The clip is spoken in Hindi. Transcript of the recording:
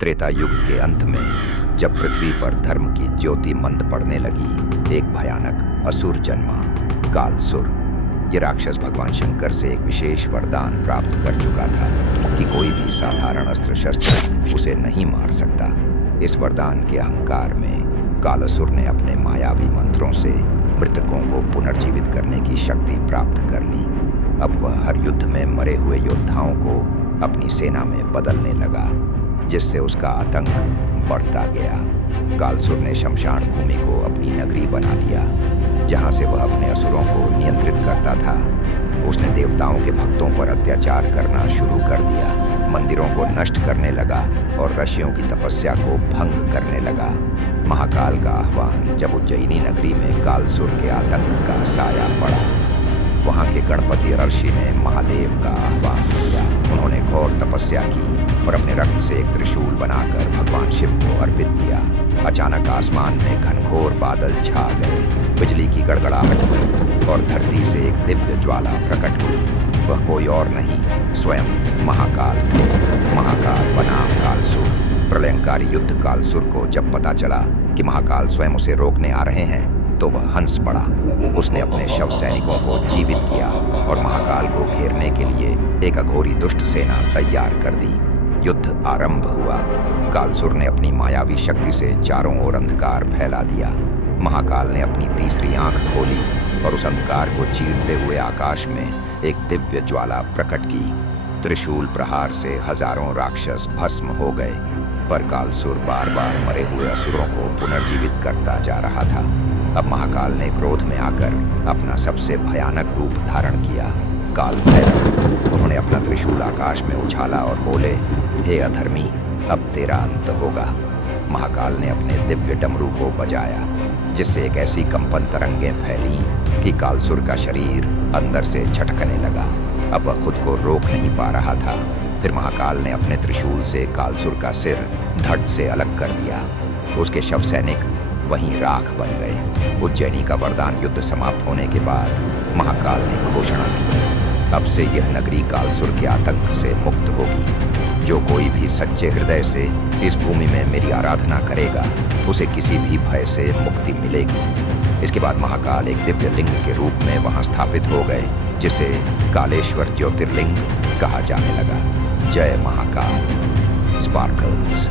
त्रेता युग के अंत में जब पृथ्वी पर धर्म की ज्योति मंद पड़ने लगी, एक भयानक असुर जन्मा, कालसुर। ये राक्षस भगवान शंकर से एक विशेष वरदान प्राप्त कर चुका था कि कोई भी साधारण अस्त्र शस्त्र उसे नहीं मार सकता। इस वरदान के अहंकार में कालसुर ने अपने मायावी मंत्रों से मृतकों को पुनर्जीवित करने की शक्ति प्राप्त कर ली। अब वह हर युद्ध में मरे हुए योद्धाओं को अपनी सेना में बदलने लगा, जिससे उसका आतंक बढ़ता गया। कालसुर ने शमशान भूमि को अपनी नगरी बना लिया, जहां से वह अपने असुरों को नियंत्रित करता था। उसने देवताओं के भक्तों पर अत्याचार करना शुरू कर दिया, मंदिरों को नष्ट करने लगा और ऋषियों की तपस्या को भंग करने लगा। महाकाल का आह्वान जब उज्जैनी नगरी में कालसुर के आतंक का साया पड़ा, वहां के गणपति ऋषि ने महादेव का आह्वान किया। उन्होंने घोर तपस्या की और अपने रक्त से एक त्रिशूल बनाकर भगवान शिव को अर्पित किया। अचानक आसमान में घनघोर बादल छा गए, बिजली की गड़गड़ाहट हुई और धरती से एक दिव्य ज्वाला प्रकट हुई। वह कोई और नहीं, स्वयं महाकाल थे। महाकाल बनाम कालसुर। प्रलयंकारी युद्ध कालसुर को जब पता चला कि महाकाल स्वयं उसे रोकने आ रहे हैं, तो वह हंस पड़ा। उसने अपने शव सैनिकों को जीवित किया और महाकाल को घेरने के लिए एक अघोरी दुष्ट सेना तैयार कर दी। युद्ध आरंभ हुआ। कालसुर ने अपनी मायावी शक्ति से चारों ओर अंधकार फैला दिया। महाकाल ने अपनी तीसरी आंख खोली और उस अंधकार को चीरते हुए आकाश में एक दिव्य ज्वाला प्रकट की। त्रिशूल प्रहार से हजारों राक्षस भस्म हो गए, पर कालसुर बार बार मरे हुए असुरों को पुनर्जीवित करता जा रहा था। अब महाकाल ने क्रोध में आकर अपना सबसे भयानक रूप धारण किया, काल भैरव। उन्होंने अपना त्रिशूल आकाश में उछाला और बोले, हे अधर्मी, अब तेरा अंत होगा। महाकाल ने अपने दिव्य डमरू को बजाया, जिससे एक ऐसी कंपन तरंगें फैली कि कालसुर का शरीर अंदर से झटकने लगा। अब वह खुद को रोक नहीं पा रहा था। फिर महाकाल ने अपने त्रिशूल से कालसुर का सिर धड़ से अलग कर दिया। उसके शव सैनिक वहीं राख बन गए। उज्जैनी का वरदान युद्ध समाप्त होने के बाद महाकाल ने घोषणा की, अब से यह नगरी कालसुर के आतंक से मुक्त होगी। जो कोई भी सच्चे हृदय से इस भूमि में मेरी आराधना करेगा, उसे किसी भी भय से मुक्ति मिलेगी। इसके बाद महाकाल एक दिव्य लिंग के रूप में वहां स्थापित हो गए, जिसे कालेश्वर ज्योतिर्लिंग कहा जाने लगा। जय महाकाल। स्पार्कल्स।